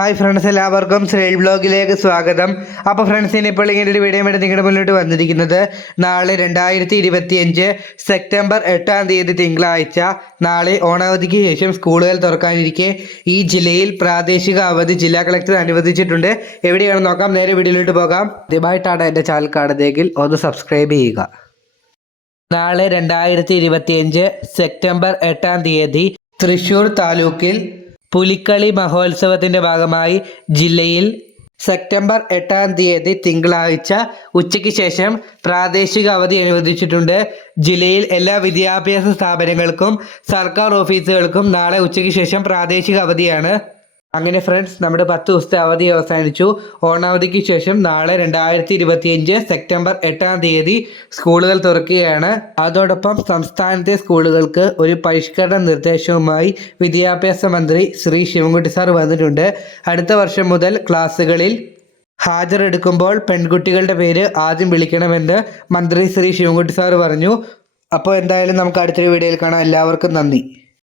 Hi friends എല്ലാവർക്കും ശ്രീൽ ബ്ലോഗിലേക്ക് സ്വാഗതം. അപ്പോൾ ഫ്രണ്ട്സിന് ഇപ്പോൾ ഇങ്ങനെ ഒരു വീഡിയോ വേണ്ടി നിങ്ങളുടെ മുന്നോട്ട് വന്നിരിക്കുന്നത് നാളെ രണ്ടായിരത്തി ഇരുപത്തി അഞ്ച് സെപ്റ്റംബർ എട്ടാം തീയതി തിങ്കളാഴ്ച. നാളെ ഓണാവധിക്ക് ശേഷം സ്കൂളുകൾ തുറക്കാനിരിക്കെ. ഈ ജില്ലയിൽ പ്രാദേശിക അവധി ജില്ലാ കളക്ടർ അനുവദിച്ചിട്ടുണ്ട്. എവിടെയാണ് നോക്കാം. നേരെ വീഡിയോയിലോട്ട് പോകാം. ആദ്യമായിട്ടാണ് എന്റെ ചാനൽ കാണുന്നതെങ്കിൽ ഒന്ന് സബ്സ്ക്രൈബ് ചെയ്യുക. നാളെ രണ്ടായിരത്തി ഇരുപത്തിയഞ്ച് സെപ്റ്റംബർ എട്ടാം തീയതി തൃശ്ശൂർ താലൂക്കിൽ പുലിക്കളി മഹോത്സവത്തിന്റെ ഭാഗമായി ജില്ലയിൽ സെപ്റ്റംബർ എട്ടാം തീയതി തിങ്കളാഴ്ച ഉച്ചയ്ക്ക് ശേഷം പ്രാദേശിക അവധി അനുവദിച്ചിട്ടുണ്ട്. ജില്ലയിൽ എല്ലാ വിദ്യാഭ്യാസ സ്ഥാപനങ്ങൾക്കും സർക്കാർ ഓഫീസുകൾക്കും നാളെ ഉച്ചയ്ക്ക് ശേഷം പ്രാദേശിക അവധിയാണ്. അങ്ങനെ ഫ്രണ്ട്സ് നമ്മുടെ പത്ത് ദിവസത്തെ അവധി അവസാനിച്ചു. ഓണാവധിക്ക് ശേഷം നാളെ രണ്ടായിരത്തി ഇരുപത്തിയഞ്ച് സെപ്റ്റംബർ എട്ടാം തീയതി സ്കൂളുകൾ തുറക്കുകയാണ്. അതോടൊപ്പം സംസ്ഥാനത്തെ സ്കൂളുകൾക്ക് ഒരു പരിഷ്കരണ നിർദ്ദേശവുമായി വിദ്യാഭ്യാസ മന്ത്രി ശ്രീ ശിവൻകുട്ടി സാർ വന്നിട്ടുണ്ട്. അടുത്ത വർഷം മുതൽ ക്ലാസ്സുകളിൽ ഹാജരെടുക്കുമ്പോൾ പെൺകുട്ടികളുടെ പേര് ആദ്യം വിളിക്കണമെന്ന് മന്ത്രി ശ്രീ ശിവൻകുട്ടി സാർ പറഞ്ഞു. അപ്പോൾ എന്തായാലും നമുക്ക് അടുത്തൊരു വീഡിയോയിൽ കാണാം. എല്ലാവർക്കും നന്ദി.